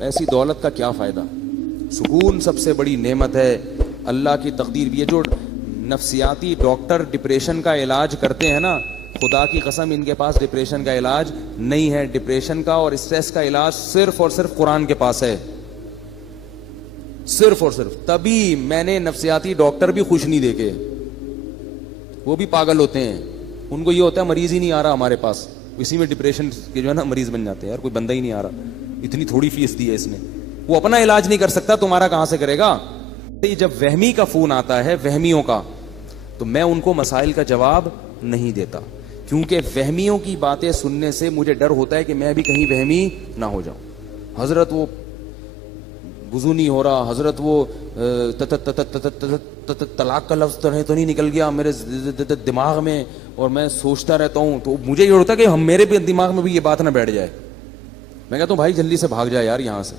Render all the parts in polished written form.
ایسی دولت کا کیا فائدہ؟ سکون سب سے بڑی نعمت ہے، اللہ کی تقدیر بھی ہے۔ جو نفسیاتی ڈاکٹر ڈپریشن کا علاج کرتے ہیں نا، خدا کی قسم ان کے پاس ڈپریشن کا علاج نہیں ہے۔ ڈپریشن کا اور اسٹریس کا علاج صرف اور صرف قرآن کے پاس ہے، صرف اور صرف۔ تبھی میں نے نفسیاتی ڈاکٹر بھی خوش نہیں دیکھے، وہ بھی پاگل ہوتے ہیں، ان کو یہ ہوتا ہے مریض ہی نہیں آ رہا ہمارے پاس، اسی میں ڈپریشن کے جو ہے نا مریض بن جاتے ہیں، یار کوئی بندہ ہی نہیں آ رہا، اتنی تھوڑی فیس دی ہے اس نے، وہ اپنا علاج نہیں کر سکتا، تمہارا کہاں سے کرے گا؟ جب وہمی کا فون آتا ہے وہمیوں کا، تو میں ان کو مسائل کا جواب نہیں دیتا، کیونکہ وہمیوں کی باتیں سننے سے مجھے ڈر ہوتا ہے کہ میں بھی کہیں وہمی نہ ہو جاؤں۔ حضرت وہ وضو نہیں ہو رہا، حضرت وہ طلاق کا لفظ تو نہیں نکل گیا میرے دماغ میں، اور میں سوچتا رہتا ہوں، تو مجھے یہ ہوتا ہے کہ ہم میرے بھی دماغ میں بھی یہ بات نہ بیٹھ جائے۔ میں کہتا ہوں بھائی جلدی سے بھاگ جائے یار یہاں سے،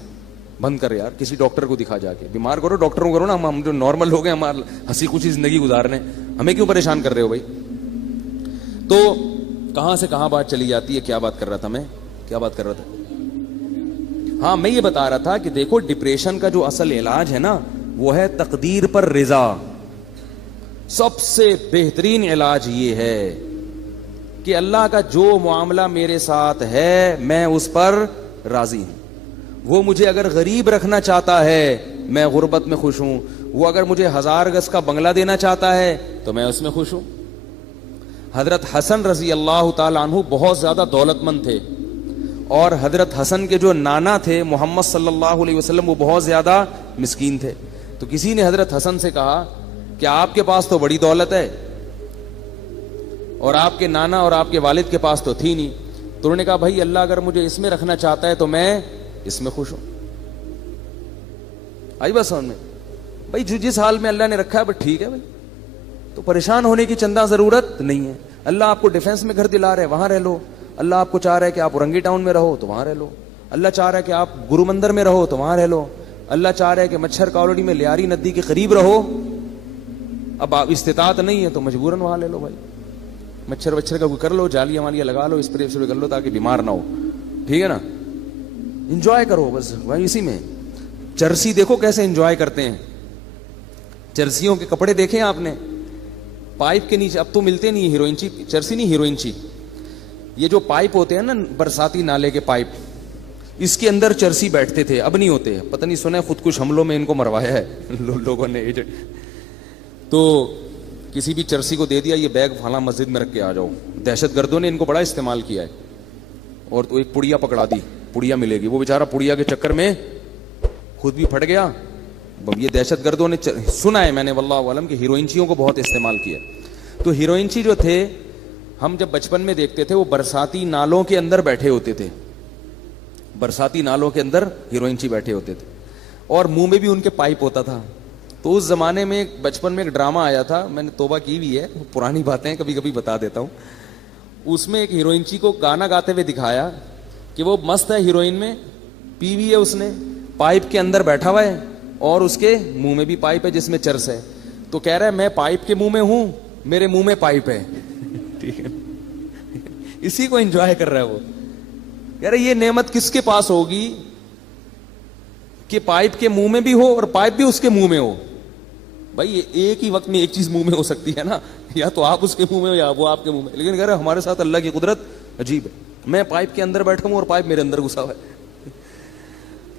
بند کر یار، کسی ڈاکٹر کو دکھا جا کے، بیمار کرو ڈاکٹروں کرو نا، ہم جو نارمل لوگ ہیں ہمارا ہنسی خوشی زندگی گزارنے، ہمیں کیوں پریشان کر رہے ہو بھائی؟ تو کہاں سے کہاں بات چلی جاتی ہے، کیا بات کر رہا تھا میں، کیا بات کر رہا تھا؟ ہاں میں یہ بتا رہا تھا کہ دیکھو ڈپریشن کا جو اصل علاج ہے نا وہ ہے تقدیر پر رضا۔ سب سے بہترین علاج یہ ہے کہ اللہ کا جو معاملہ میرے ساتھ ہے میں اس پر راضی ہوں۔ وہ مجھے اگر غریب رکھنا چاہتا ہے میں غربت میں خوش ہوں، وہ اگر مجھے 1000 گز کا بنگلہ دینا چاہتا ہے تو میں اس میں خوش ہوں۔ حضرت حسن رضی اللہ تعالیٰ عنہ بہت زیادہ دولت مند تھے، اور حضرت حسن کے جو نانا تھے محمد صلی اللہ علیہ وسلم وہ بہت زیادہ مسکین تھے۔ تو کسی نے حضرت حسن سے کہا کہ آپ کے پاس تو بڑی دولت ہے اور آپ کے نانا اور آپ کے والد کے پاس تو تھی نہیں، تو انہوں نے کہا بھائی اللہ اگر مجھے اس میں رکھنا چاہتا ہے تو میں اس میں خوش ہوں۔ آئی بات سمجھ میں؟ بھائی جس حال میں اللہ نے رکھا ہے بس ٹھیک ہے بھائی، تو پریشان ہونے کی چندہ ضرورت نہیں ہے۔ اللہ آپ کو ڈیفنس میں گھر دلا رہے ہیں وہاں رہ لو، اللہ آپ کو چاہ رہا ہے کہ آپ اورنگی ٹاؤن میں رہو تو وہاں رہ لو، اللہ چاہ رہا ہے کہ آپ گرو مندر میں رہو تو وہاں رہ لو، اللہ چاہ رہا ہے کہ مچھر کالونی میں لیاری ندی کے قریب رہو، اب آپ استطاعت نہیں ہے تو مجبوراً وہاں لے لو بھائی، مچھر کا کوئی کر لو، جالیاں والیاں لگا لو، اسپرے کر لو تاکہ بیمار نہ ہو، ٹھیک ہے نا؟ انجوائے کرو بس بھائی اسی میں۔ چرسی دیکھو کیسے انجوائے کرتے ہیں، چرسیوں کے کپڑے دیکھیں آپ نے، پائپ کے نیچے اب تو ملتے نہیں، ہیروئنچی چرسی نہیں ہیروئنچی، یہ جو پائپ ہوتے ہیں نا برساتی نالے کے پائپ، اس کے اندر چرسی بیٹھتے تھے، اب نہیں ہوتے، پتہ نہیں سنا ہے خود کش حملوں میں ان کو مروایا ہے لوگوں نے۔ تو کسی بھی چرسی کو دے دیا یہ بیگ فلاں مسجد میں رکھ کے آ جاؤ، دہشت گردوں نے ان کو بڑا استعمال کیا ہے، اور تو ایک پڑیا پکڑا دی، پڑیا ملے گی، وہ بیچارہ پڑیا کے چکر میں خود بھی پھٹ گیا۔ یہ دہشت گردوں نے سنا ہے میں نے واللہ عالم کہ ہیروئنچیوں کو بہت استعمال کیا۔ تو ہیروئنچی جو تھے ہم جب بچپن میں دیکھتے تھے وہ برساتی نالوں کے اندر بیٹھے ہوتے تھے، برساتی نالوں کے اندر ہیروئنچی بیٹھے ہوتے تھے، اور منہ میں بھی ان کے پائپ ہوتا تھا۔ تو اس زمانے میں بچپن میں ایک ڈرامہ آیا تھا، میں نے توبہ کی بھی ہے، پرانی باتیں کبھی کبھی بتا دیتا ہوں۔ اس میں ایک ہیروئنچی کو گانا گاتے ہوئے دکھایا کہ وہ مست ہے، ہیروئن میں پی ہوئی ہے، اس نے پائپ کے اندر بیٹھا ہوا ہے اور اس کے منہ میں بھی پائپ ہے جس میں چرس ہے، تو کہہ رہا ہے میں پائپ کے منہ میں ہوں، میرے منہ میں پائپ ہے، ٹھیک ہے، اسی کو انجوائے کر رہا ہے وہ۔ کہہ رہا ہے یہ نعمت کس کے پاس ہوگی کہ پائپ کے منہ میں بھی ہو اور پائپ بھی اس کے منہ میں ہو؟ بھائی ایک ہی وقت میں ایک چیز منہ میں ہو سکتی ہے نا، یا تو آپ اس کے منہ میں ہو یا وہ آپ کے منہ میں، لیکن کہہ رہا ہے ہمارے ساتھ اللہ کی قدرت عجیب ہے، میں پائپ کے اندر بیٹھا ہوں اور پائپ میرے اندر گھسا ہوا ہے۔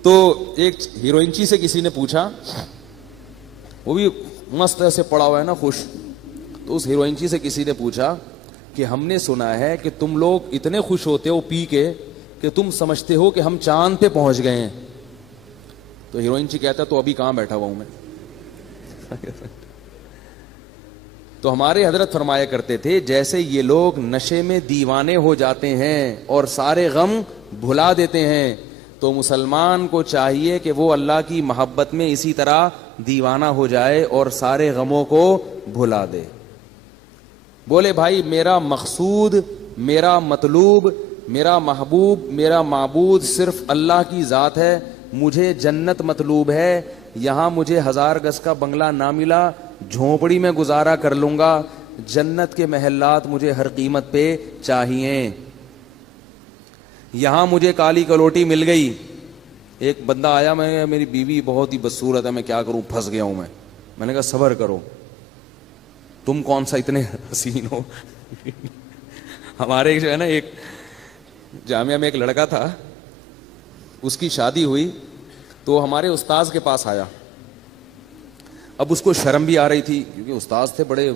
تو ایک ہیروئنچی سے کسی نے پوچھا، وہ بھی مست ایسے پڑا ہوا ہے نا خوش، تو اس ہیروئنچی سے کسی نے پوچھا کہ ہم نے سنا ہے کہ تم لوگ اتنے خوش ہوتے ہو پی کے کہ تم سمجھتے ہو کہ ہم چاند پہ پہنچ گئے ہیں۔ تو ہیروئنچی کہتا ہے تو ابھی کہاں بیٹھا ہوا ہوں میں۔ تو ہمارے حضرت فرمایا کرتے تھے جیسے یہ لوگ نشے میں دیوانے ہو جاتے ہیں اور سارے غم بھلا دیتے ہیں، تو مسلمان کو چاہیے کہ وہ اللہ کی محبت میں اسی طرح دیوانہ ہو جائے اور سارے غموں کو بھلا دے۔ بولے بھائی میرا مقصود، میرا مطلوب، میرا محبوب، میرا معبود صرف اللہ کی ذات ہے، مجھے جنت مطلوب ہے، یہاں مجھے 1000 گز کا بنگلہ نہ ملا، جھونپڑی میں گزارا کر لوں گا، جنت کے محلات مجھے ہر قیمت پہ چاہیے۔ یہاں مجھے کالی کلوٹی مل گئی، ایک بندہ آیا, میری بیوی بہت ہی بدصورت ہے, میں کیا کروں, پھنس گیا ہوں میں نے کہا صبر کرو, تم کون سا اتنے حسین ہو. ہمارے جو ہے نا ایک جامعہ میں ایک لڑکا تھا, اس کی شادی ہوئی تو ہمارے استاذ کے پاس آیا. اب اس کو شرم بھی آ رہی تھی کیونکہ استاذ تھے بڑے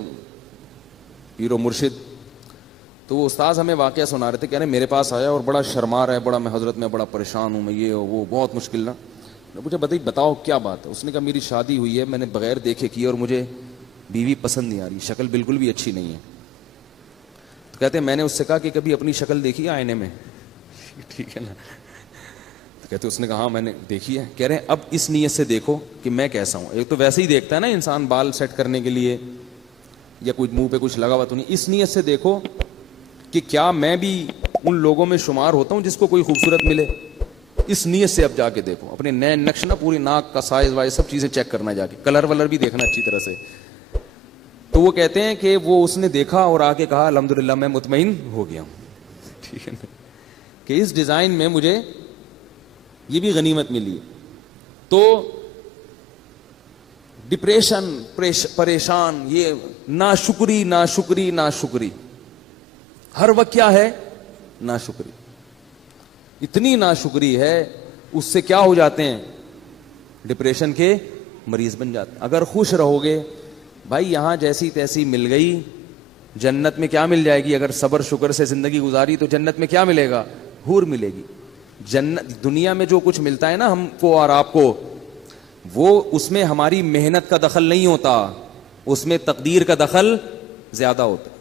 پیر و مرشد. تو وہ استاذ ہمیں واقعہ سنا رہے تھے, کہہ رہے میرے پاس آیا اور بڑا شرما رہا ہے, بڑا میں حضرت میں بڑا پریشان ہوں, میں یہ وہ بہت مشکل نا. میں پوچھا بتاؤ کیا بات ہے. اس نے کہا میری شادی ہوئی ہے, میں نے بغیر دیکھے کی اور مجھے بیوی پسند نہیں آ رہی, شکل بالکل بھی اچھی نہیں ہے. تو کہتے ہیں میں نے اس سے کہا کہ کبھی اپنی شکل دیکھی ہے آئینے میں؟ ٹھیک ہے نا. تو کہتے اس نے کہا ہاں میں نے دیکھی ہے. کہہ رہے ہیں اب اس نیت سے دیکھو کہ میں کیسا ہوں. ایک تو ویسے ہی دیکھتا ہے نا انسان بال سیٹ کرنے کے لیے یا کچھ منہ پہ کچھ لگا ہوا تو نہیں, اس نیت سے دیکھو کہ کیا میں بھی ان لوگوں میں شمار ہوتا ہوں جس کو کوئی خوبصورت ملے. اس نیت سے اب جا کے دیکھو, اپنے نئے نقش نا, پوری ناک کا سائز وائز سب چیزیں چیک کرنا, جا کے کلر ولر بھی دیکھنا اچھی طرح سے. تو وہ کہتے ہیں کہ وہ اس نے دیکھا اور آ کے کہا الحمدللہ میں مطمئن ہو گیا ہوں. ٹھیک ہے نا, کہ اس ڈیزائن میں مجھے یہ بھی غنیمت ملی. تو ڈپریشن, پریشان, یہ ناشکری ناشکری ناشکری, ہر وقت کیا ہے ناشکری. اتنی ناشکری ہے اس سے کیا ہو جاتے ہیں, ڈپریشن کے مریض بن جاتے ہیں. اگر خوش رہو گے بھائی, یہاں جیسی تیسی مل گئی, جنت میں کیا مل جائے گی. اگر صبر شکر سے زندگی گزاری تو جنت میں کیا ملے گا, حور ملے گی. جنت دنیا میں جو کچھ ملتا ہے نا ہم کو اور آپ کو, وہ اس میں ہماری محنت کا دخل نہیں ہوتا, اس میں تقدیر کا دخل زیادہ ہوتا ہے.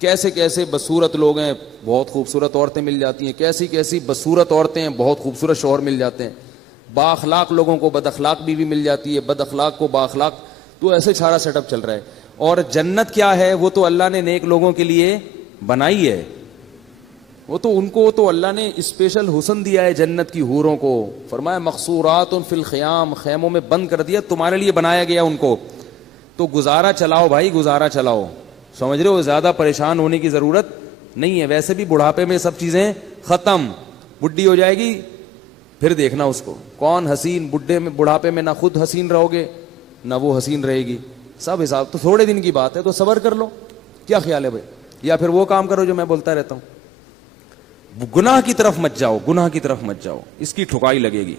کیسے کیسے بدصورت لوگ ہیں, بہت خوبصورت عورتیں مل جاتی ہیں. کیسی کیسی بدصورت عورتیں ہیں, بہت خوبصورت شوہر مل جاتے ہیں. با اخلاق لوگوں کو بد اخلاق بیوی مل جاتی ہے, بد اخلاق کو با اخلاق. تو ایسے سارا سیٹ اپ چل رہا ہے. اور جنت کیا ہے, وہ تو اللہ نے نیک لوگوں کے لیے بنائی ہے. وہ تو ان کو تو اللہ نے اسپیشل حسن دیا ہے جنت کی حوروں کو. فرمایا مقصورات فی الخیام, خیموں میں بند کر دیا, تمہارے لیے بنایا گیا ان کو. تو گزارا چلاؤ بھائی, گزارا چلاؤ. سمجھ رہے ہو, زیادہ پریشان ہونے کی ضرورت نہیں ہے. ویسے بھی بڑھاپے میں سب چیزیں ختم, بڈھی ہو جائے گی پھر دیکھنا اس کو کون حسین. بڑھاپے میں نہ خود حسین رہو گے نہ وہ حسین رہے گی, سب حساب. تو تھوڑے دن کی بات ہے تو صبر کر لو. کیا خیال ہے بھائی؟ یا پھر وہ کام کرو جو میں بولتا رہتا ہوں, گناہ کی طرف مت جاؤ, گناہ کی طرف مت جاؤ, اس کی ٹھکائی لگے گی.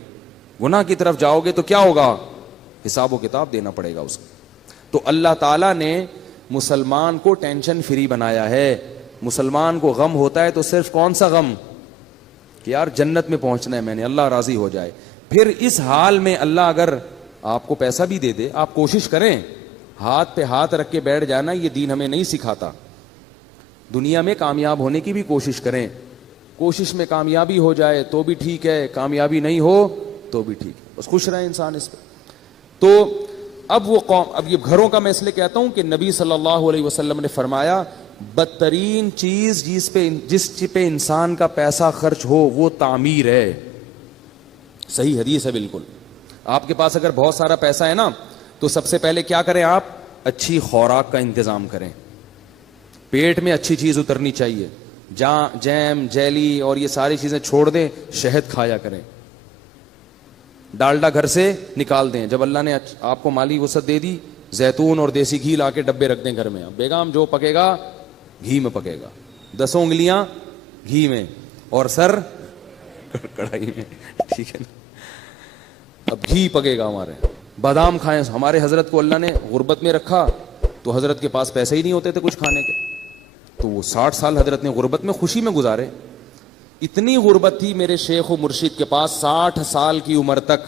گناہ کی طرف جاؤ گے تو کیا ہوگا, حساب و کتاب دینا پڑے گا اس کو. تو اللہ تعالیٰ نے مسلمان کو ٹینشن فری بنایا ہے. مسلمان کو غم ہوتا ہے تو صرف کون سا غم, کہ یار جنت میں پہنچنا ہے میں نے, اللہ راضی ہو جائے. پھر اس حال میں اللہ اگر آپ کو پیسہ بھی دے دے, آپ کوشش کریں, ہاتھ پہ ہاتھ رکھ کے بیٹھ جانا یہ دین ہمیں نہیں سکھاتا. دنیا میں کامیاب ہونے کی بھی کوشش کریں, کوشش میں کامیابی ہو جائے تو بھی ٹھیک ہے, کامیابی نہیں ہو تو بھی ٹھیک ہے, بس خوش رہے انسان اس پہ. تو اب وہ قوم, اب یہ گھروں کا میں اس لیے کہتا ہوں کہ نبی صلی اللہ علیہ وسلم نے فرمایا بدترین چیز جس پہ انسان کا پیسہ خرچ ہو وہ تعمیر ہے. صحیح حدیث ہے بالکل. آپ کے پاس اگر بہت سارا پیسہ ہے نا تو سب سے پہلے کیا کریں آپ, اچھی خوراک کا انتظام کریں. پیٹ میں اچھی چیز اترنی چاہیے, جیم جیلی اور یہ ساری چیزیں چھوڑ دیں, شہد کھایا کریں. ڈالڈا گھر سے نکال دیں. جب اللہ نے آپ کو مالی وسعت دے دی, زیتون اور دیسی گھی لا کے ڈبے رکھ دیں گھر میں. بیگم جو پکے گا گھی میں پکے گا, 10 انگلیاں گھی میں اور سر کڑھائی میں. ٹھیک ہے نا, اب گھی پکے گا ہمارے. بادام کھائیں. ہمارے حضرت کو اللہ نے غربت میں رکھا تو حضرت کے پاس پیسے ہی نہیں ہوتے تھے کچھ کھانے کے, تو وہ 60 سال حضرت نے غربت میں خوشی میں گزارے. اتنی غربت تھی میرے شیخ و مرشد کے پاس 60 سال کی عمر تک,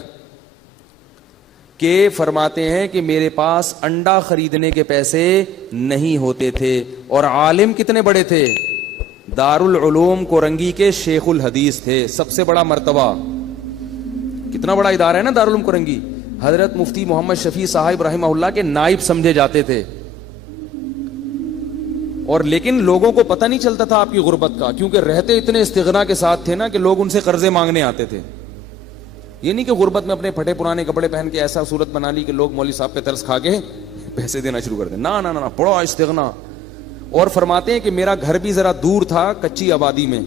کہ فرماتے ہیں کہ میرے پاس انڈا خریدنے کے پیسے نہیں ہوتے تھے. اور عالم کتنے بڑے تھے, دارالعلوم کورنگی کے شیخ الحدیث تھے, سب سے بڑا مرتبہ. کتنا بڑا ادارہ ہے نا دارالعلوم کورنگی. حضرت مفتی محمد شفیع صاحب رحمہ اللہ کے نائب سمجھے جاتے تھے. اور لیکن لوگوں کو پتہ نہیں چلتا تھا آپ کی غربت کا, کیونکہ رہتے اتنے استغنا کے ساتھ تھے نا کہ لوگ ان سے قرضے مانگنے آتے تھے. یہ نہیں کہ غربت میں اپنے پھٹے پرانے کپڑے پہن کے ایسا صورت بنا لی کہ لوگ مولوی صاحب پہ ترس کھا کے پیسے دینا شروع کر دیں. نہ بڑا استغنا. اور فرماتے ہیں کہ میرا گھر بھی ذرا دور تھا کچی آبادی میں,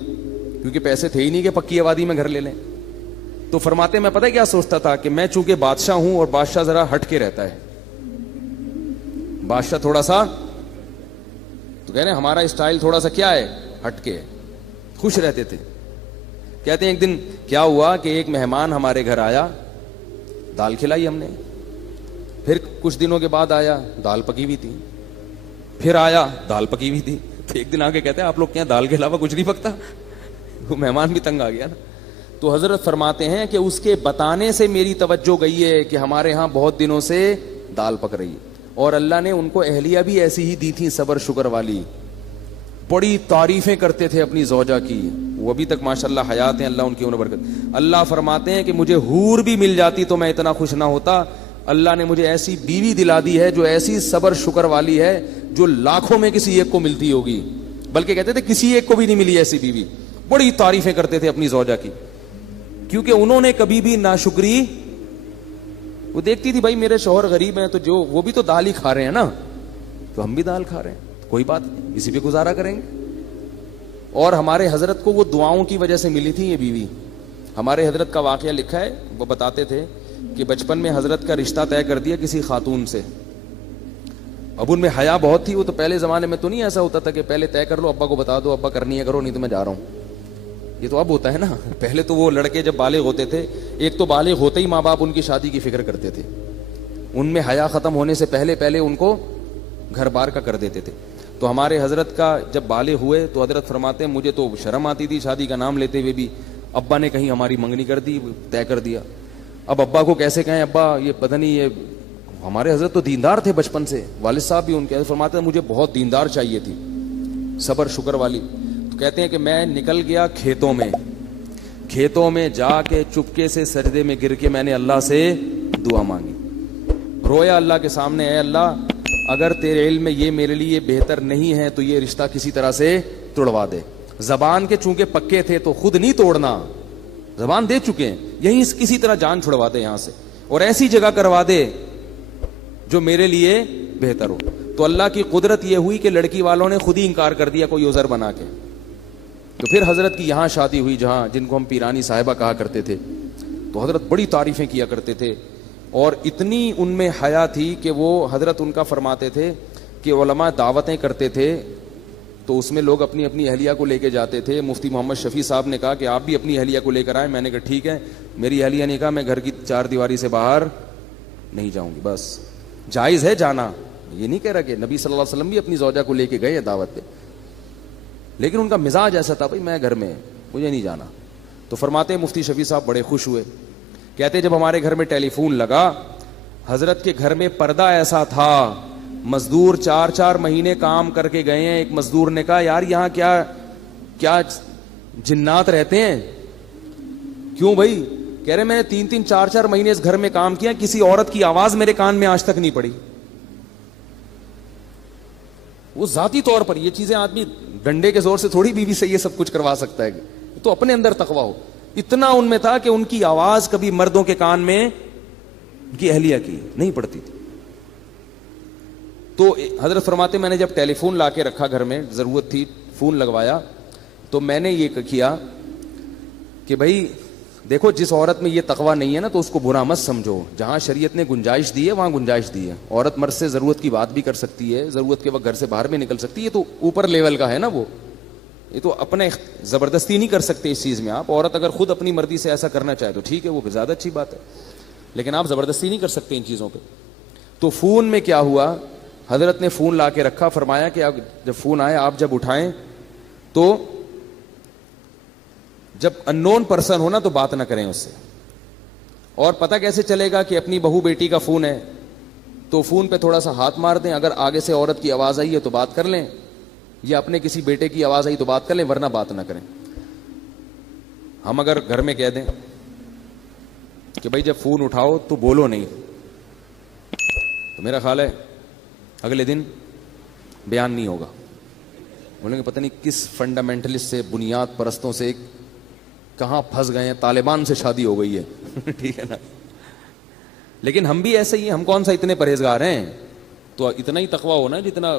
کیونکہ پیسے تھے ہی نہیں کہ پکی آبادی میں گھر لے لیں. تو فرماتے میں پتہ کیا سوچتا تھا کہ میں چونکہ بادشاہ ہوں اور بادشاہ ذرا ہٹ کے رہتا ہے, بادشاہ تھوڑا سا, تو کہہ رہے ہیں ہمارا اسٹائل تھوڑا سا کیا ہے, ہٹ کے, خوش رہتے تھے. کہتے ہیں ایک دن کیا ہوا کہ ایک مہمان ہمارے گھر آیا, دال کھلائی ہم نے, پھر کچھ دنوں کے بعد آیا, دال پکی ہوئی تھی, پھر آیا, دال پکی ہوئی تھی. تو ایک دن آ کے کہتے ہیں آپ لوگ کیا دال کے علاوہ کچھ نہیں پکتا؟ وہ مہمان بھی تنگ آ گیا نا. تو حضرت فرماتے ہیں کہ اس کے بتانے سے میری توجہ گئی ہے کہ ہمارے ہاں بہت دنوں سے دال پک رہی ہے, اور اللہ نے ان کو اہلیہ بھی ایسی ہی دی تھی, صبر شکر والی, بڑی تعریفیں کرتے تھے اپنی زوجہ کی, وہ ابھی تک ماشاءاللہ حیات ہیں, اللہ ان کی عمر برکت. اللہ فرماتے ہیں کہ مجھے حور بھی مل جاتی تو میں اتنا خوش نہ ہوتا. اللہ نے مجھے ایسی بیوی دلا دی ہے جو ایسی صبر شکر والی ہے جو لاکھوں میں کسی ایک کو ملتی ہوگی, بلکہ کہتے تھے کسی ایک کو بھی نہیں ملی ایسی بیوی. بڑی تعریفیں کرتے تھے اپنی زوجہ کی, کیونکہ انہوں نے کبھی بھی ناشکری, وہ دیکھتی تھی بھائی میرے شوہر غریب ہیں تو جو وہ بھی تو دال ہی کھا رہے ہیں نا, تو ہم بھی دال کھا رہے ہیں, کوئی بات نہیں, اسی پہ گزارا کریں گے. اور ہمارے حضرت کو وہ دعاؤں کی وجہ سے ملی تھی یہ بیوی. ہمارے حضرت کا واقعہ لکھا ہے, وہ بتاتے تھے کہ بچپن میں حضرت کا رشتہ طے کر دیا کسی خاتون سے. اب ان میں حیا بہت تھی, وہ تو پہلے زمانے میں تو نہیں ایسا ہوتا تھا کہ پہلے طے کر لو, ابا کو بتا دو, ابا کرنی ہے کرو, نہیں تو میں جا رہا ہوں. یہ تو اب ہوتا ہے نا. پہلے تو وہ لڑکے جب بالغ ہوتے تھے, ایک تو بالغ ہوتے ہی ماں باپ ان کی شادی کی فکر کرتے تھے, ان میں حیا ختم ہونے سے پہلے پہلے ان کو گھر بار کا کر دیتے تھے. تو ہمارے حضرت کا جب بالغ ہوئے تو حضرت فرماتے ہیں مجھے تو شرم آتی تھی شادی کا نام لیتے ہوئے بھی, ابا نے کہیں ہماری منگنی کر دی, طے کر دیا. اب ابا کو کیسے کہیں ابا یہ پتہ نہیں, یہ ہمارے حضرت تو دیندار تھے بچپن سے, والد صاحب بھی ان کے فرماتے ہیں مجھے بہت دیندار چاہیے تھی, صبر شکر والی. تو کہتے ہیں کہ میں نکل گیا کھیتوں میں جا کے چپکے سے سجدے میں گر کے میں نے اللہ سے دعا مانگی, رویا اللہ کے سامنے, اے اللہ اگر تیرے علم میں یہ میرے لیے بہتر نہیں ہے تو یہ رشتہ کسی طرح سے توڑوا دے. زبان کے چونکہ پکے تھے تو خود نہیں توڑنا, زبان دے چکے ہیں, یہیں کسی طرح جان چھڑوا دے یہاں سے, اور ایسی جگہ کروا دے جو میرے لیے بہتر ہو. تو اللہ کی قدرت یہ ہوئی کہ لڑکی والوں نے خود ہی انکار کر دیا کوئی عذر بنا کے. تو پھر حضرت کی یہاں شادی ہوئی, جہاں جن کو ہم پیرانی صاحبہ کہا کرتے تھے. تو حضرت بڑی تعریفیں کیا کرتے تھے, اور اتنی ان میں حیا تھی کہ وہ حضرت ان کا فرماتے تھے کہ علماء دعوتیں کرتے تھے تو اس میں لوگ اپنی اپنی اہلیہ کو لے کے جاتے تھے. مفتی محمد شفیع صاحب نے کہا کہ آپ بھی اپنی اہلیہ کو لے کر آئیں. میں نے کہا ٹھیک ہے. میری اہلیہ نے کہا میں گھر کی چار دیواری سے باہر نہیں جاؤں گی. بس جائز ہے جانا, یہ نہیں کہہ رہا کہ نبی صلی اللہ علیہ وسلم بھی اپنی زوجہ کو لے کے گئے دعوت پہ, لیکن ان کا مزاج ایسا تھا بھائی میں گھر میں, مجھے نہیں جانا. تو فرماتے ہیں مفتی شفیع صاحب بڑے خوش ہوئے, کہتے جب ہمارے گھر میں ٹیلی فون لگا, حضرت کے گھر میں پردہ ایسا تھا, مزدور 4 مہینے کام کر کے گئے ہیں. ایک مزدور نے کہا یار یہاں کیا جنات رہتے ہیں؟ کیوں بھائی؟ کہہ رہے میں نے 3-4 مہینے اس گھر میں کام کیا, کسی عورت کی آواز میرے کان میں آج تک نہیں پڑی. وہ ذاتی طور پر یہ چیزیں آدمی ڈنڈے کے زور سے تھوڑی بیوی سے یہ سب کچھ کروا سکتا ہے, تو اپنے اندر تقویٰ ہو. اتنا ان میں تھا کہ ان کی آواز کبھی مردوں کے کان میں ان کی اہلیہ کی نہیں پڑتی تھی. تو حضرت فرماتے میں نے جب ٹیلی فون لا کے رکھا گھر میں, ضرورت تھی فون لگوایا, تو میں نے یہ کیا کہ بھائی دیکھو جس عورت میں یہ تقویٰ نہیں ہے نا تو اس کو برا مت سمجھو. جہاں شریعت نے گنجائش دی ہے وہاں گنجائش دی ہے. عورت مرد سے ضرورت کی بات بھی کر سکتی ہے, ضرورت کے وقت گھر سے باہر بھی نکل سکتی ہے, تو اوپر لیول کا ہے نا وہ, یہ تو اپنے زبردستی نہیں کر سکتے اس چیز میں آپ. عورت اگر خود اپنی مرضی سے ایسا کرنا چاہے تو ٹھیک ہے, وہ زیادہ اچھی بات ہے, لیکن آپ زبردستی نہیں کر سکتے ان چیزوں پہ. تو فون میں کیا ہوا, حضرت نے فون لا کے رکھا, فرمایا کہ جب فون آئے آپ جب اٹھائیں تو جب ان نون پرسن ہونا تو بات نہ کریں اس سے. اور پتہ کیسے چلے گا کہ اپنی بہو بیٹی کا فون ہے تو فون پہ تھوڑا سا ہاتھ مار دیں, اگر آگے سے عورت کی آواز آئی ہے تو بات کر لیں, یا اپنے کسی بیٹے کی آواز آئی تو بات کر لیں, ورنہ بات نہ کریں. ہم اگر گھر میں کہہ دیں کہ بھائی جب فون اٹھاؤ تو بولو نہیں, تو میرا خیال ہے اگلے دن بیان نہیں ہوگا. بولیں گے پتہ نہیں کس فنڈامنٹلسٹ سے, بنیاد پرستوں سے کہاں پھنس گئے ہیں, طالبان سے شادی ہو گئی ہے. ٹھیک ہے نا, لیکن ہم بھی ایسے ہی, ہم کون سا اتنے پرہیزگار ہیں. تو اتنا ہی تقویٰ ہونا جتنا,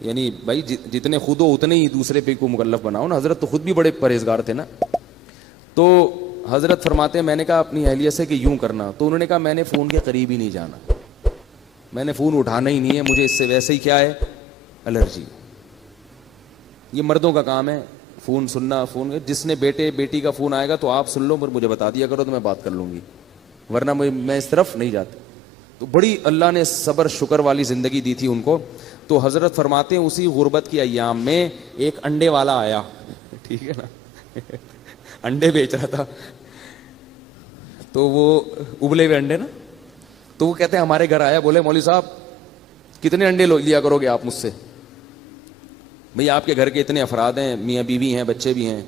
یعنی بھائی جتنے خود ہو اتنے ہی دوسرے پہ کو مکلف بناؤ نا. حضرت تو خود بھی بڑے پرہیزگار تھے نا. تو حضرت فرماتے ہیں میں نے کہا اپنی اہلیہ سے کہ یوں کرنا, تو انہوں نے کہا میں نے فون کے قریب ہی نہیں جانا, میں نے فون اٹھانا ہی نہیں ہے, مجھے اس سے ویسے ہی کیا ہے, الرجی. یہ مردوں کا کام ہے فون سننا. فون جس نے بیٹے بیٹی کا فون آئے گا تو آپ سن لو, مجھے بتا دیا کرو تو میں بات کر لوں گی, ورنہ میں اس طرف نہیں جاتا. تو بڑی اللہ نے صبر شکر والی زندگی دی تھی ان کو. تو حضرت فرماتے ہیں اسی غربت کی ایام میں ایک انڈے والا آیا, ٹھیک ہے نا, انڈے بیچ رہا تھا, تو وہ ابلے ہوئے انڈے نا, تو وہ کہتے ہیں ہمارے گھر آیا, بولے مولوی صاحب کتنے انڈے لیا کرو گے آپ مجھ سے, بھئی آپ کے گھر کے اتنے افراد ہیں, میاں بیوی ہیں, بچے بھی ہیں.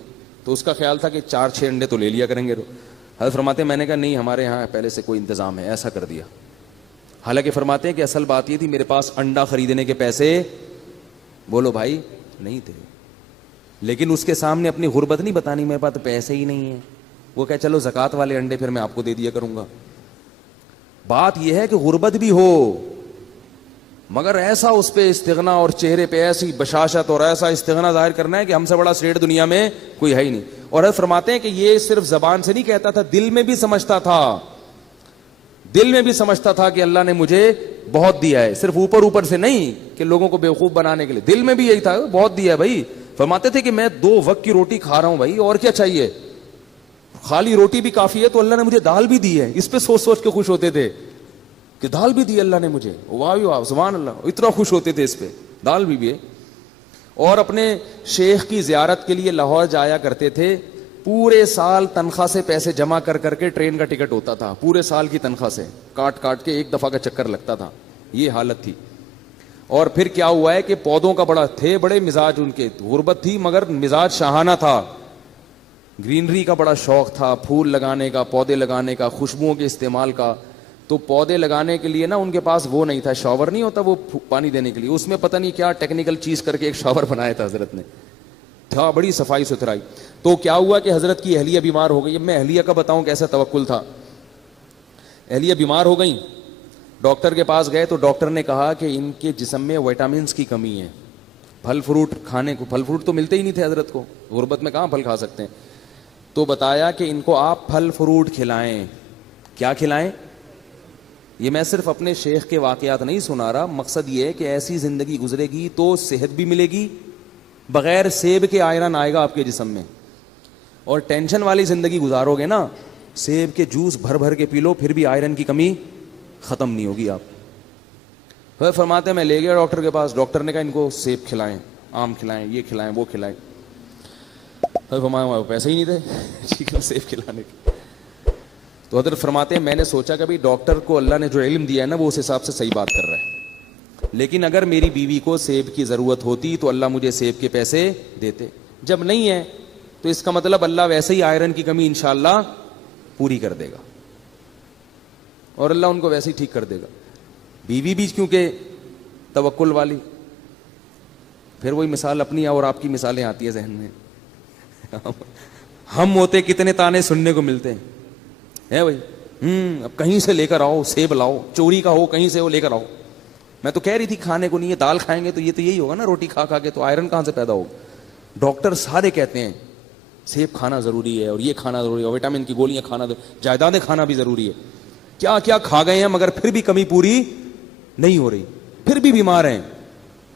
تو اس کا خیال تھا کہ 4-6 انڈے تو لے لیا کریں گے. حضرت فرماتے ہیں میں نے کہا نہیں, ہمارے یہاں پہلے سے کوئی انتظام ہے, ایسا کر دیا. حالانکہ فرماتے ہیں کہ اصل بات یہ تھی میرے پاس انڈا خریدنے کے پیسے بولو بھائی نہیں تھے, لیکن اس کے سامنے اپنی غربت نہیں بتانی میرے پاس پیسے ہی نہیں ہیں. وہ کہ چلو زکوٰۃ والے انڈے پھر میں آپ کو دے دیا کروں گا. بات یہ ہے کہ غربت بھی ہو مگر ایسا اس پہ استغنا اور چہرے پہ ایسی بشاشت اور ایسا استغنا ظاہر کرنا ہے کہ ہم سے بڑا سیٹ دنیا میں کوئی ہے ہی نہیں. اور حضرت فرماتے ہیں کہ یہ صرف زبان سے نہیں کہتا تھا, دل میں بھی سمجھتا تھا, دل میں بھی سمجھتا تھا کہ اللہ نے مجھے بہت دیا ہے, صرف اوپر اوپر سے نہیں کہ لوگوں کو بیوقوف بنانے کے لیے, دل میں بھی یہی تھا بہت دیا ہے بھائی. فرماتے تھے کہ میں 2 وقت کی روٹی کھا رہا ہوں بھائی, اور کیا چاہیے, خالی روٹی بھی کافی ہے, تو اللہ نے مجھے دال بھی دی ہے. اس پہ سوچ سوچ کے خوش ہوتے تھے کہ دال بھی دی اللہ نے مجھے, واہ واہ سبحان اللہ, اتنا خوش ہوتے تھے اس پہ, دال بھی ہے. اور اپنے شیخ کی زیارت کے لیے لاہور جایا کرتے تھے, پورے سال تنخواہ سے پیسے جمع کر کر کے ٹرین کا ٹکٹ ہوتا تھا, پورے سال کی تنخواہ سے کاٹ کاٹ کے ایک دفعہ کا چکر لگتا تھا. یہ حالت تھی. اور پھر کیا ہوا ہے کہ پودوں کا بڑے مزاج ان کے, غربت تھی مگر مزاج شاہانہ تھا, گرینری کا بڑا شوق تھا, پھول لگانے کا, پودے لگانے کا, خوشبوؤں کے استعمال کا. تو پودے لگانے کے لیے نا ان کے پاس وہ نہیں تھا, شاور نہیں ہوتا وہ پانی دینے کے لیے, اس میں پتہ نہیں کیا ٹیکنیکل چیز کر کے ایک شاور بنایا تھا حضرت نے, تھا بڑی صفائی ستھرائی. تو کیا ہوا کہ حضرت کی اہلیہ بیمار ہو گئی. اب میں اہلیہ کا بتاؤں کیسا توکل تھا. اہلیہ بیمار ہو گئیں, ڈاکٹر کے پاس گئے تو ڈاکٹر نے کہا کہ ان کے جسم میں وٹامنس کی کمی ہے, پھل فروٹ کھانے کو, پھل فروٹ تو ملتے ہی نہیں تھے حضرت کو, غربت میں کہاں پھل کھا سکتے ہیں. تو بتایا کہ ان کو آپ پھل فروٹ کھلائیں. کیا کھلائیں؟ یہ میں صرف اپنے شیخ کے واقعات نہیں سنا رہا, مقصد یہ ہے کہ ایسی زندگی گزرے گی تو صحت بھی ملے گی, بغیر سیب کے آئرن آئے گا آپ کے جسم میں. اور ٹینشن والی زندگی گزارو گے نا, سیب کے جوس بھر بھر کے پی لو پھر بھی آئرن کی کمی ختم نہیں ہوگی. آپ پھر فرماتے ہیں میں لے گیا ڈاکٹر کے پاس, ڈاکٹر نے کہا ان کو سیب کھلائیں, آم کھلائیں, یہ کھلائیں, وہ کھلائیں. پھر فرمایا پیسے ہی نہیں تھے سیب کھلانے کے. تو حضرت فرماتے ہیں میں نے سوچا کہ بھائی ڈاکٹر کو اللہ نے جو علم دیا ہے نا وہ اس حساب سے صحیح بات کر رہا ہے, لیکن اگر میری بیوی کو سیب کی ضرورت ہوتی تو اللہ مجھے سیب کے پیسے دیتے. جب نہیں ہے تو اس کا مطلب اللہ ویسے ہی آئرن کی کمی انشاءاللہ پوری کر دے گا, اور اللہ ان کو ویسے ہی ٹھیک کر دے گا. بیوی بھی کیونکہ توکل والی, پھر وہی مثال اپنی اور آپ کی مثالیں آتی ہے ذہن میں. ہم ہوتے کتنے تانے سننے کو ملتے ہیں بھائی, اب کہیں سے لے کر آؤ, سیب لاؤ, چوری کا ہو کہیں سے وہ لے کر آؤ. میں تو کہہ رہی تھی کھانے کو نہیں ہے, دال کھائیں گے تو یہ تو یہی ہوگا نا, روٹی کھا کھا کے, تو آئرن کہاں سے پیدا ہوگا. ڈاکٹر سارے کہتے ہیں سیب کھانا ضروری ہے, اور یہ کھانا ضروری ہے, اور وٹامن کی گولیاں کھانا, جائیدادیں کھانا بھی ضروری ہے. کیا کیا کھا گئے ہیں مگر پھر بھی کمی پوری نہیں ہو رہی, پھر بھی بیمار ہیں.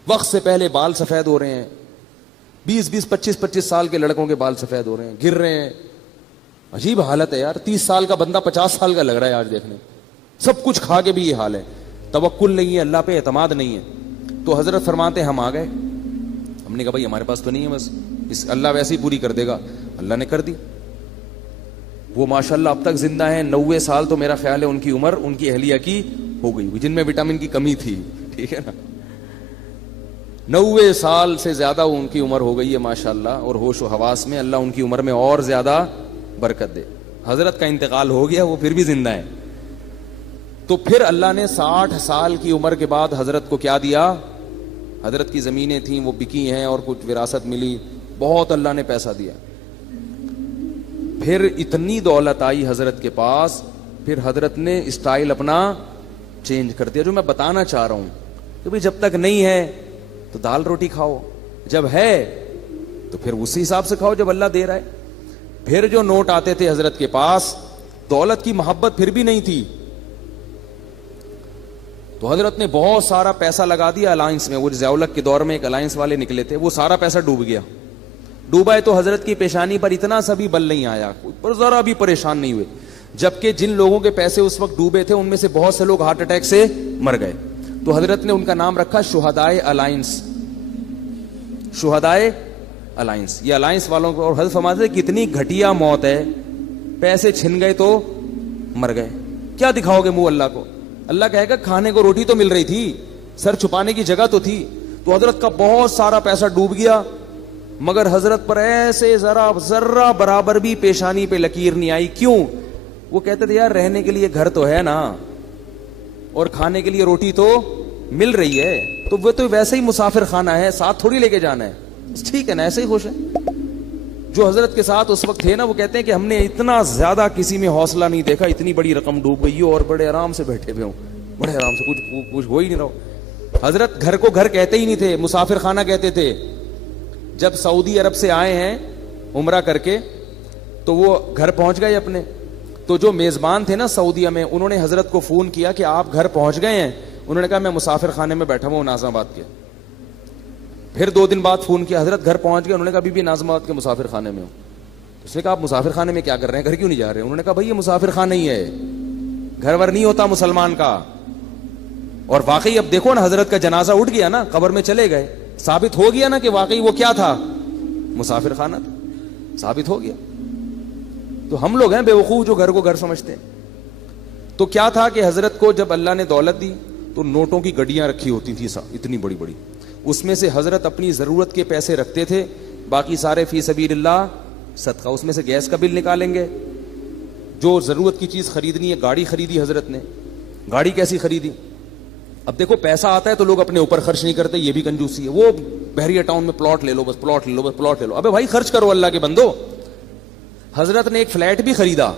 وقت سے پہلے بال سفید ہو رہے ہیں, 20-20, 25-25 سال کے لڑکوں کے بال سفید ہو رہے ہیں, گر رہے ہیں. عجیب حالت ہے یار, 30 سال کا بندہ 50 سال کا لگ رہا ہے آج دیکھنے, سب کچھ کھا کے بھی یہ حال ہے. توکل نہیں ہے, اللہ پہ اعتماد نہیں ہے. تو حضرت فرماتے ہم آ گئے, ہم نے کہا بھائی ہمارے پاس تو نہیں ہے, بس اس اللہ ویسے ہی پوری کر دے گا. اللہ نے کر دی. وہ ماشاءاللہ اب تک زندہ ہیں, 90 سال تو میرا خیال ہے ان کی عمر ان کی اہلیہ کی ہو گئی, جن میں وٹامن کی کمی تھی, ٹھیک ہے نا. 90 سال سے زیادہ ان کی عمر ہو گئی ہے ماشاءاللہ, اور ہوش و حواس میں اللہ ان کی عمر میں اور زیادہ برکت دے. حضرت کا انتقال ہو گیا, وہ پھر بھی زندہ ہے. تو پھر اللہ نے 60 سال کی عمر کے بعد حضرت کو کیا دیا. حضرت کی زمینیں تھیں وہ بکی ہیں, اور کچھ وراثت ملی, بہت اللہ نے پیسہ دیا. پھر اتنی دولت آئی حضرت کے پاس, پھر حضرت نے اسٹائل اپنا چینج کر دیا. جو میں بتانا چاہ رہا ہوں کہ بھئی جب تک نہیں ہے تو دال روٹی کھاؤ, جب ہے تو پھر اسی حساب سے کھاؤ جب اللہ دے رہا ہے. پھر جو نوٹ آتے تھے حضرت کے پاس, دولت کی محبت پھر بھی نہیں تھی, تو حضرت نے بہت سارا پیسہ لگا دیا الائنس میں. وہ ضیاء الحق کے دور میں ایک الائنس والے نکلے تھے, وہ سارا پیسہ ڈوب گیا. ڈوبا ہے تو حضرت کی پیشانی پر اتنا سا بھی بل نہیں آیا, پر ذرا بھی پریشان نہیں ہوئے. جبکہ جن لوگوں کے پیسے اس وقت ڈوبے تھے ان میں سے بہت سے لوگ ہارٹ اٹیک سے مر گئے. تو حضرت نے ان کا نام رکھا شہدائے الائنس, شہدائے الائنس. یہ الائنس والوں کو, اور حضرت فرماتے ہیں کتنی گھٹیا موت ہے, پیسے چھن گئے تو مر گئے, کیا دکھاؤ گے منہ اللہ کو؟ اللہ کہے گا کھانے کو روٹی تو مل رہی تھی, سر چھپانے کی جگہ تو تھی. تو حضرت کا بہت سارا پیسہ ڈوب گیا, مگر حضرت پر ایسے ذرہ برابر بھی پیشانی پہ لکیر نہیں آئی. کیوں؟ وہ کہتے تھے یار رہنے کے لیے گھر تو ہے نا, اور کھانے کے لیے روٹی تو مل رہی ہے, تو وہ تو ویسے ہی مسافر خانہ ہے, ساتھ تھوڑی لے کے جانا ہے, ٹھیک ہے نا, ایسے ہی خوش ہے. جو حضرت کے ساتھ اس وقت تھے نا, وہ کہتے ہیں کہ ہم نے اتنا زیادہ کسی میں حوصلہ نہیں دیکھا, اتنی بڑی رقم ڈوب گئی اور بڑے آرام سے بیٹھے ہوئے ہوں, بڑے آرام سے, کچھ ہو ہی نہیں رہا. حضرت گھر کو گھر کہتے ہی نہیں تھے, مسافر خانہ کہتے تھے. جب سعودی عرب سے آئے ہیں عمرہ کر کے, تو وہ گھر پہنچ گئے اپنے, تو جو میزبان تھے نا سعودیہ میں, انہوں نے حضرت کو فون کیا کہ آپ گھر پہنچ گئے ہیں. انہوں نے کہا میں مسافر خانے میں بیٹھا ہوں ناظم آباد کے. پھر 2 دن بعد فون کیا, حضرت گھر پہنچ گئے. انہوں نے کہا ابھی بھی ناظم آباد کے مسافر خانے میں ہوں. اس نے کہا آپ مسافر خانے میں کیا کر رہے ہیں, گھر کیوں نہیں جا رہے؟ انہوں نے کہا بھائی یہ مسافر خانہ ہی ہے, گھر ور نہیں ہوتا مسلمان کا. اور واقعی اب دیکھو نا, حضرت کا جنازہ اٹھ گیا نا, قبر میں چلے گئے, ثابت ہو گیا نا کہ واقعی وہ کیا تھا, مسافر خانہ تھا, ثابت ہو گیا. تو ہم لوگ ہیں بے وقوف جو گھر کو گھر سمجھتے ہیں. تو کیا تھا کہ حضرت کو جب اللہ نے دولت دی تو نوٹوں کی گڈیاں رکھی ہوتی تھی اتنی بڑی بڑی, اس میں سے حضرت اپنی ضرورت کے پیسے رکھتے تھے, باقی سارے فی سبیل اللہ صدقہ. اس میں سے گیس کا بل نکالیں گے, جو ضرورت کی چیز خریدنی ہے. گاڑی خریدی حضرت نے, گاڑی کیسی خریدی؟ اب دیکھو پیسہ آتا ہے تو لوگ اپنے اوپر خرچ نہیں کرتے, یہ بھی کنجوسی ہے. وہ بحریہ ٹاؤن میں پلاٹ لے لو, بس پلاٹ لے لو, بس پلاٹ لے لو. ابے بھائی خرچ کرو اللہ کے بندو. حضرت نے ایک فلیٹ بھی خریدا,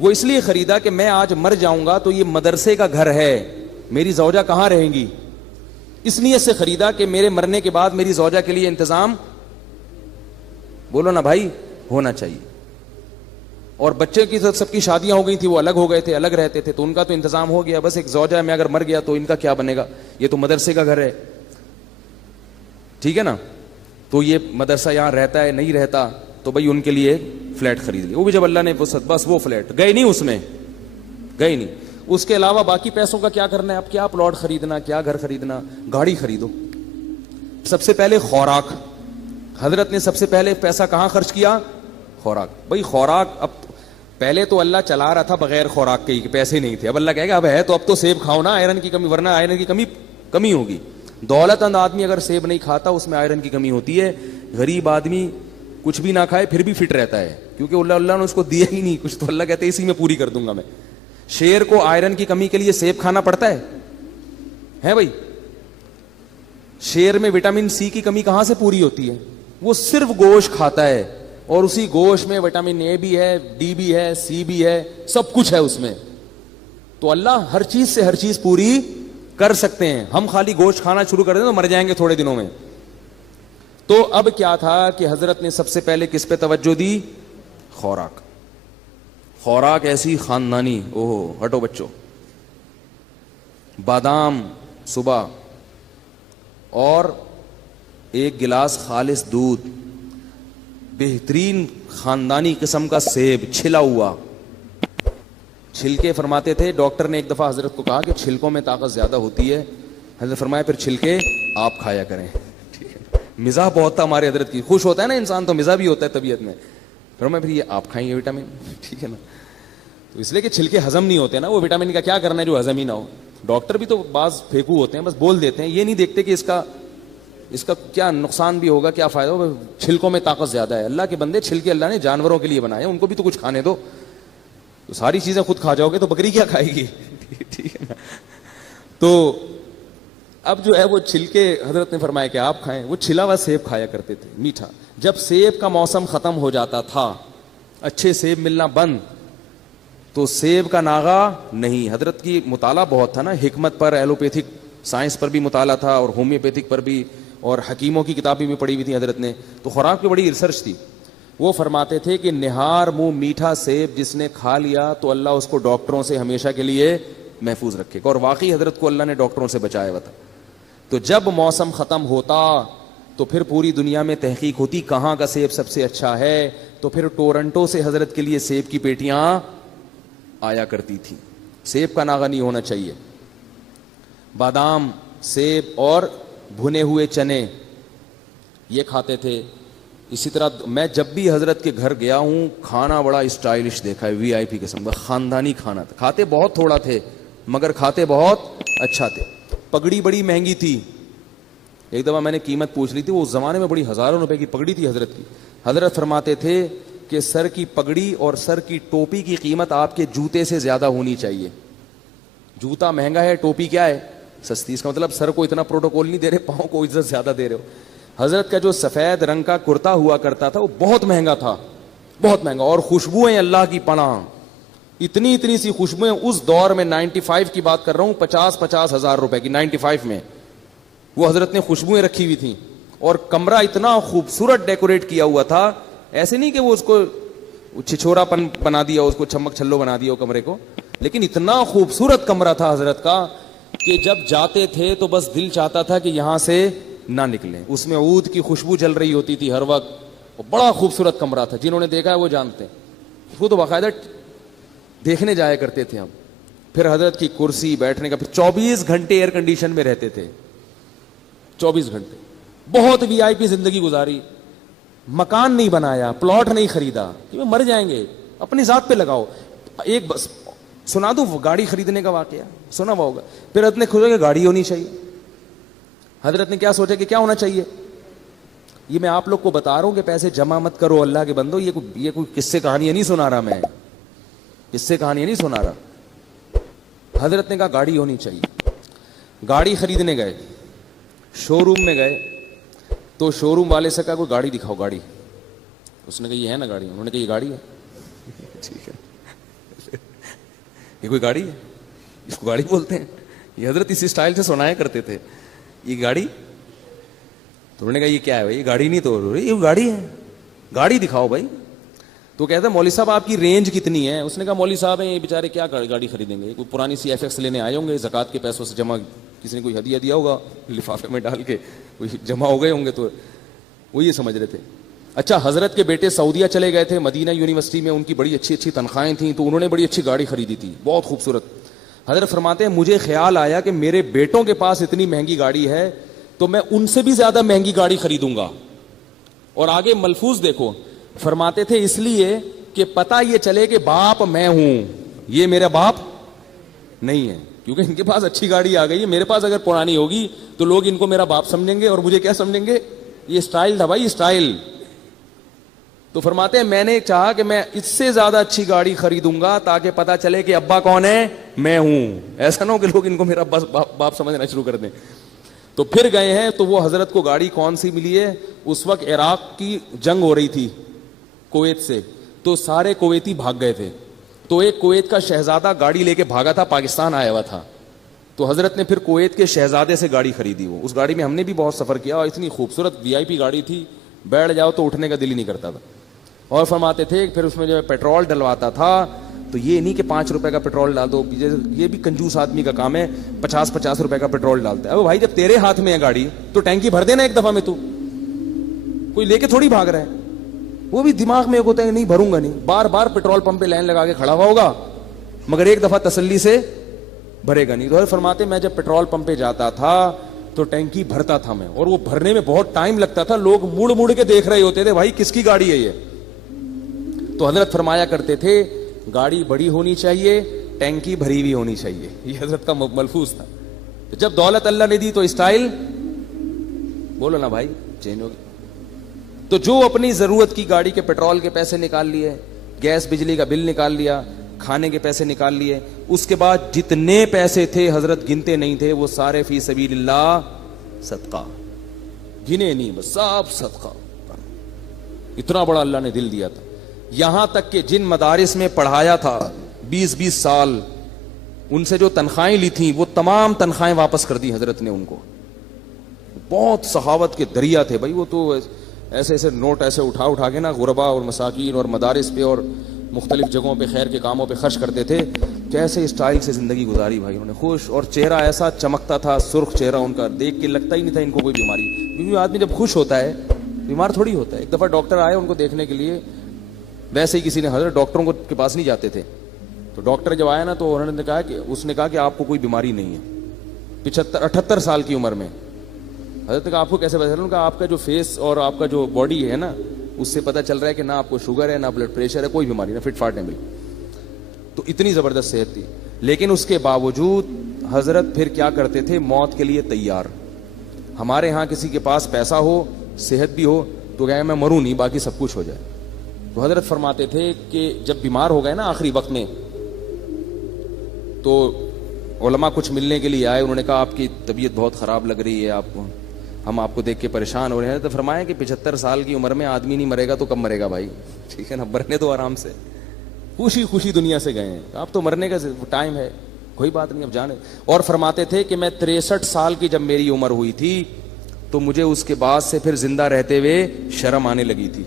وہ اس لیے خریدا کہ میں آج مر جاؤں گا تو یہ مدرسے کا گھر ہے, میری زوجہ کہاں رہیں گی, اس نیت سے خریدا کہ میرے مرنے کے بعد میری زوجہ کے لیے انتظام, بولو نا بھائی, ہونا چاہیے. اور بچے کی سب کی شادیاں ہو گئی تھی, وہ الگ ہو گئے تھے, الگ رہتے تھے, تو ان کا تو انتظام ہو گیا. بس ایک زوجہ میں اگر مر گیا تو ان کا کیا بنے گا, یہ تو مدرسے کا گھر ہے, ٹھیک ہے نا. تو یہ مدرسہ یہاں رہتا ہے نہیں رہتا, تو بھائی ان کے لیے فلیٹ خرید لیا. وہ بھی جب اللہ نے بس وہ فلیٹ گئے نہیں, اس میں گئے نہیں. اس کے علاوہ باقی پیسوں کا کیا کرنا ہے, اب کیا پلاٹ خریدنا, کیا گھر خریدنا, گاڑی خریدو. سب سے پہلے خوراک, حضرت نے سب سے پہلے پیسہ کہاں خرچ کیا, خوراک. بھائی خوراک, اب پہلے تو اللہ چلا رہا تھا بغیر خوراک کے ہی, پیسے نہیں تھے. اب اللہ کہے گا اب ہے تو اب تو سیب کھاؤ نا, آئرن کی کمی, ورنہ آئرن کی کمی ہوگی. دولت مند آدمی اگر سیب نہیں کھاتا اس میں آئرن کی کمی ہوتی ہے. غریب آدمی کچھ بھی نہ کھائے پھر بھی فٹ رہتا ہے, کیونکہ اللہ نے اس کو دیا ہی نہیں کچھ, تو اللہ کہتے ہیں اسی میں پوری کر دوں گا میں. شیر کو آئرن کی کمی کے لیے سیب کھانا پڑتا ہے بھائی. شیر میں وٹامن سی کی کمی کہاں سے پوری ہوتی ہے, وہ صرف گوشت کھاتا ہے, اور اسی گوشت میں وٹامن اے بھی ہے, ڈی بھی ہے, سی بھی ہے, سب کچھ ہے اس میں. تو اللہ ہر چیز سے ہر چیز پوری کر سکتے ہیں. ہم خالی گوشت کھانا شروع کر دیں تو مر جائیں گے تھوڑے دنوں میں. تو اب کیا تھا کہ حضرت نے سب سے پہلے کس پہ توجہ دی, خوراک. خوراک ایسی خاندانی, اوہ ہٹو بچوں, بادام صبح, اور 1 گلاس خالص دودھ, بہترین خاندانی قسم کا سیب چھلا ہوا. چھلکے فرماتے تھے, ڈاکٹر نے ایک دفعہ حضرت کو کہا کہ چھلکوں میں طاقت زیادہ ہوتی ہے. حضرت فرمایا پھر چھلکے آپ کھایا کریں. مزاح بہت تھا ہمارے حضرت کی, خوش ہوتا ہے نا انسان تو مزاح بھی ہوتا ہے طبیعت میں. پھر یہ آپ کھائیں گے وٹامن, ٹھیک ہے نا. تو اس لیے کہ چھلکے ہضم نہیں ہوتے نا, وہ وٹامن کا کیا کرنا ہے جو ہضم ہی نہ ہو. ڈاکٹر بھی تو بعض پھینکو ہوتے ہیں, بس بول دیتے ہیں, یہ نہیں دیکھتے کہ اس کا کیا نقصان بھی ہوگا, کیا فائدہ ہوگا. چھلکوں میں طاقت زیادہ ہے. اللہ کے بندے, چھلکے اللہ نے جانوروں کے لیے بنائے, ان کو بھی تو کچھ کھانے دو. تو ساری چیزیں خود کھا جاؤ گے تو بکری کیا کھائے گی, ٹھیک ہے نا. تو اب جو ہے وہ چھلکے حضرت نے فرمایا کہ آپ کھائیں. وہ چھلا ہوا سیب کھایا کرتے تھے, میٹھا. جب سیب کا موسم ختم ہو جاتا تھا, اچھے سیب ملنا بند, تو سیب کا ناغا نہیں. حضرت کی مطالعہ بہت تھا نا, حکمت پر, ایلوپیتھک سائنس پر بھی مطالعہ تھا, اور ہومیوپیتھک پر بھی, اور حکیموں کی کتابیں بھی پڑھی ہوئی تھی حضرت نے. تو خوراک پہ بڑی ریسرچ تھی. وہ فرماتے تھے کہ نہار منہ میٹھا سیب جس نے کھا لیا تو اللہ اس کو ڈاکٹروں سے ہمیشہ کے لیے محفوظ رکھے گا. اور واقعی حضرت کو اللہ نے ڈاکٹروں سے بچایا ہوا تھا. تو جب موسم ختم ہوتا تو پھر پوری دنیا میں تحقیق ہوتی کہاں کا سیب سب سے اچھا ہے, تو پھر ٹورنٹو سے حضرت کے لیے سیب کی پیٹیاں آیا کرتی تھی. سیب کا ناغہ نہیں ہونا چاہیے. بادام, سیب اور بھنے ہوئے چنے یہ کھاتے تھے. اسی طرح میں جب بھی حضرت کے گھر گیا ہوں کھانا بڑا اسٹائلش دیکھا ہے, وی آئی پی قسم کا خاندانی کھانا تھا. کھاتے بہت تھوڑا تھے مگر کھاتے بہت اچھا تھے. پگڑی بڑی مہنگی تھی. ایک دفعہ میں نے قیمت پوچھ لی تھی, وہ اس زمانے میں بڑی ہزاروں روپے کی پگڑی تھی حضرت کی. حضرت فرماتے تھے کہ سر کی پگڑی اور سر کی ٹوپی کی قیمت آپ کے جوتے سے زیادہ ہونی چاہیے. جوتا مہنگا ہے, ٹوپی کیا ہے, سستی. اس کا مطلب سر کو اتنا پروٹوکول نہیں دے رہے, پاؤں کو عزت زیادہ دے رہے ہو. حضرت کا جو سفید رنگ کا کرتا ہوا کرتا تھا وہ بہت مہنگا تھا, بہت مہنگا. اور خوشبوئیں اللہ کی پناہ, اتنی اتنی سی خوشبوئیں. اس دور میں 95 کی بات کر رہا ہوں, 50 ہزار روپے کی 95 میں وہ حضرت نے خوشبوئیں رکھی ہوئی تھیں. اور کمرہ اتنا خوبصورت ڈیکوریٹ کیا ہوا تھا, ایسے نہیں کہ وہ اس کو چھچورا پن بنا دیا, اس کو چمک چھلو بنا دیا کمرے کو, لیکن اتنا خوبصورت کمرہ تھا حضرت کا کہ جب جاتے تھے تو بس دل چاہتا تھا کہ یہاں سے نہ نکلیں. اس میں عود کی خوشبو چل رہی ہوتی تھی ہر وقت. بڑا خوبصورت کمرہ تھا, جنہوں نے دیکھا ہے وہ جانتے ہیں. اس کو تو باقاعدہ دیکھنے جایا کرتے تھے ہم. پھر حضرت کی کرسی, بیٹھنے کا, پھر 24 گھنٹے ایئر کنڈیشن میں رہتے تھے, 24 گھنٹے. بہت وی آئی پی زندگی گزاری. مکان نہیں بنایا, پلاٹ نہیں خریدا, کہ مر جائیں گے, اپنی ذات پہ لگاؤ. ایک بس سنا دوں گاڑی خریدنے کا واقعہ, سنا ہوا ہوگا. پھر حضرت نے کھوجا کہ گاڑی ہونی چاہیے. حضرت نے کیا سوچا کہ کیا ہونا چاہیے. یہ میں آپ لوگ کو بتا رہا ہوں کہ پیسے جمع مت کرو اللہ کے بندو, یہ کوئی قصے کہانیاں نہیں سنا رہا, میں قصے کہانیاں نہیں سنا رہا. حضرت نے کہا گاڑی ہونی چاہیے. گاڑی خریدنے گئے, شو روم میں گئے تو شو روم والے سے کہا کوئی گاڑی دکھاؤ, گاڑی. اس نے کہا یہ ہے نا گاڑی. انہوں نے کہا یہ گاڑی ہے. ٹھیک ہے, یہ کوئی گاڑی ہے, اس کو گاڑی بولتے ہیں. یہ حضرت اسی اسٹائل سے سنایا کرتے تھے, یہ گاڑی. تو انہوں نے کہا یہ کیا ہے بھائی, یہ گاڑی نہیں تو یہ گاڑی ہے, گاڑی دکھاؤ بھائی. تو کہتا ہے مولوی صاحب آپ کی رینج کتنی ہے. اس نے کہا مولوی صاحب ہیں یہ بیچارے کیا گاڑی خریدیں گے, کوئی پرانی سی ایف ایکس لینے آئے ہوں گے, زکوٰۃ کے پیسوں سے جمع, کسی نے کوئی ہدیہ دیا ہوگا لفافے میں ڈال کے, کوئی جمع ہو گئے ہوں گے, تو وہ یہ سمجھ رہے تھے. اچھا, حضرت کے بیٹے سعودیہ چلے گئے تھے, مدینہ یونیورسٹی میں ان کی بڑی اچھی اچھی تنخواہیں تھیں, تو انہوں نے بڑی اچھی گاڑی خریدی تھی, بہت خوبصورت. حضرت فرماتے ہیں مجھے خیال آیا کہ میرے بیٹوں کے پاس اتنی مہنگی گاڑی ہے تو میں ان سے بھی زیادہ مہنگی گاڑی خریدوں گا. اور آگے ملفوظ دیکھو, فرماتے تھے اس لیے کہ پتہ یہ چلے کہ باپ میں ہوں, یہ میرا باپ نہیں ہے, کیونکہ ان کے پاس اچھی گاڑی آ گئی ہے. میرے پاس اگر پرانی ہوگی تو لوگ ان کو میرا باپ سمجھیں گے, اور مجھے کیا سمجھیں گے, یہ اسٹائل تھا بھائی, اسٹائل. تو فرماتے ہیں میں نے چاہا کہ میں اس سے زیادہ اچھی گاڑی خریدوں گا تاکہ پتہ چلے کہ ابا کون ہے, میں ہوں. ایسا نہ ہو کہ لوگ ان کو میرا باپ سمجھنا شروع کر دیں. تو پھر گئے ہیں تو وہ حضرت کو گاڑی کون سی ملی ہے, اس وقت عراق کی جنگ ہو رہی تھی کویت سے, تو سارے کویتی بھاگ گئے تھے. تو ایک کویت کا شہزادہ گاڑی لے کے بھاگا تھا, پاکستان آیا ہوا تھا. تو حضرت نے پھر کویت کے شہزادے سے گاڑی خریدی. وہ اس گاڑی میں ہم نے بھی بہت سفر کیا, اور اتنی خوبصورت وی آئی پی گاڑی تھی, بیٹھ جاؤ تو اٹھنے کا دل ہی نہیں کرتا تھا. اور فرماتے تھے پھر اس میں جو پیٹرول ڈلواتا تھا تو یہ نہیں کہ 5 روپے کا پیٹرول ڈال دو, یہ بھی کنجوس آدمی کا کام ہے, 50 روپے کا پیٹرول ڈالتا ہے. اب بھائی جب تیرے ہاتھ میں ہے گاڑی تو ٹینکی بھر دینا ایک دفعہ میں, تو کوئی لے کے تھوڑی بھاگ رہا ہے. وہ بھی دماغ میں ایک ہوتا ہے نہیں بھروں گا نہیں, بار بار پیٹرول پمپ پہ لائن لگا کے کھڑا ہوا ہوگا, مگر ایک دفعہ تسلی سے بھرے گا نہیں. تو فرماتے میں جب پیٹرول پمپ پہ جاتا تھا تو ٹینکی بھرتا تھا میں, اور وہ بھرنے میں بہت ٹائم لگتا تھا, لوگ مڑ مڑ کے دیکھ رہے ہوتے تھے بھائی کس کی گاڑی ہے یہ. تو حضرت فرمایا کرتے تھے گاڑی بڑی ہونی چاہیے, ٹینکی بھری ہوئی ہونی چاہیے. یہ حضرت کا ملفوظ تھا. جب دولت اللہ نے دی تو اسٹائل بولو نا بھائی چینج ہوگی. تو جو اپنی ضرورت کی گاڑی کے پیٹرول کے پیسے نکال لیے, گیس بجلی کا بل نکال لیا, کھانے کے پیسے نکال لیے, اس کے بعد جتنے پیسے تھے حضرت گنتے نہیں تھے, وہ سارے فی سبیل اللہ صدقہ, گنے نہیں بس سب صدقہ. اتنا بڑا اللہ نے دل دیا تھا. یہاں تک کہ جن مدارس میں پڑھایا تھا 20 سال, ان سے جو تنخواہیں لی تھیں وہ تمام تنخواہیں واپس کر دی حضرت نے ان کو. بہت سخاوت کے دریا تھے بھائی وہ تو. ایسے ایسے نوٹ ایسے اٹھا اٹھا کے نا غربا اور مساکین اور مدارس پہ اور مختلف جگہوں پہ خیر کے کاموں پہ خرچ کرتے تھے. کیسے اسٹائل سے زندگی گزاری بھائی انہوں نے, خوش, اور چہرہ ایسا چمکتا تھا, سرخ چہرہ ان کا, دیکھ کے لگتا ہی نہیں تھا ان کو کوئی بیماری. کیونکہ آدمی جب خوش ہوتا ہے بیمار تھوڑی ہوتا ہے. ایک دفعہ ڈاکٹر آئے ان کو دیکھنے کے لیے, ویسے ہی کسی نے, حضرت ڈاکٹروں کے پاس نہیں جاتے تھے, تو ڈاکٹر جب آیا نا تو انہوں نے کہا کہ اس نے کہا کہ آپ کو کوئی بیماری نہیں ہے, 78 سال کی عمر میں. حضرت نے کہا آپ کو کیسے پتا چلا؟ ان کا آپ کا جو فیس اور آپ کا جو باڈی ہے نا اس سے پتہ چل رہا ہے کہ نہ آپ کو شوگر ہے, نہ بلڈ پریشر ہے, کوئی بیماری, نہ فٹ فاٹ ہے بالکل. تو اتنی زبردست صحت تھی. لیکن اس کے باوجود حضرت پھر کیا کرتے تھے, موت کے لیے تیار. ہمارے ہاں کسی کے پاس پیسہ ہو, صحت بھی ہو, تو کہے میں مروں نہیں, باقی سب کچھ ہو جائے. تو حضرت فرماتے تھے کہ جب بیمار ہو گئے نا آخری وقت میں, تو علماء کچھ ملنے کے لیے آئے. انہوں نے کہا آپ کی طبیعت بہت خراب لگ رہی ہے, آپ کو, ہم آپ کو دیکھ کے پریشان ہو رہے ہیں. تو فرمایا کہ 75 سال کی عمر میں آدمی نہیں مرے گا تو کب مرے گا بھائی, ٹھیک ہے نا, مرنے تو آرام سے, خوشی خوشی دنیا سے گئے ہیں, آپ تو مرنے کا ٹائم ہے, کوئی بات نہیں, اب جانے. اور فرماتے تھے کہ میں 63 سال کی جب میری عمر ہوئی تھی تو مجھے اس کے بعد سے پھر زندہ رہتے ہوئے شرم آنے لگی تھی.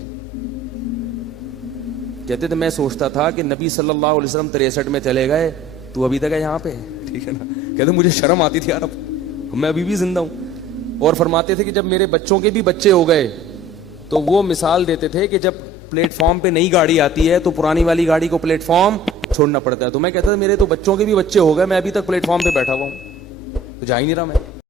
کہتے تھے میں سوچتا تھا کہ نبی صلی اللہ علیہ وسلم 63 میں چلے گئے, تو ابھی تک ہے یہاں پہ, ٹھیک ہے نا. کہتے مجھے شرم آتی تھی یار, اب میں ابھی بھی زندہ ہوں. اور فرماتے تھے کہ جب میرے بچوں کے بھی بچے ہو گئے تو وہ مثال دیتے تھے کہ جب پلیٹ فارم پہ نئی گاڑی آتی ہے تو پرانی والی گاڑی کو پلیٹ فارم چھوڑنا پڑتا ہے. تو میں کہتا تھا میرے تو بچوں کے بھی بچے ہو گئے, میں ابھی تک پلیٹ فارم پہ بیٹھا ہوا ہوں, تو جا ہی نہیں رہا میں.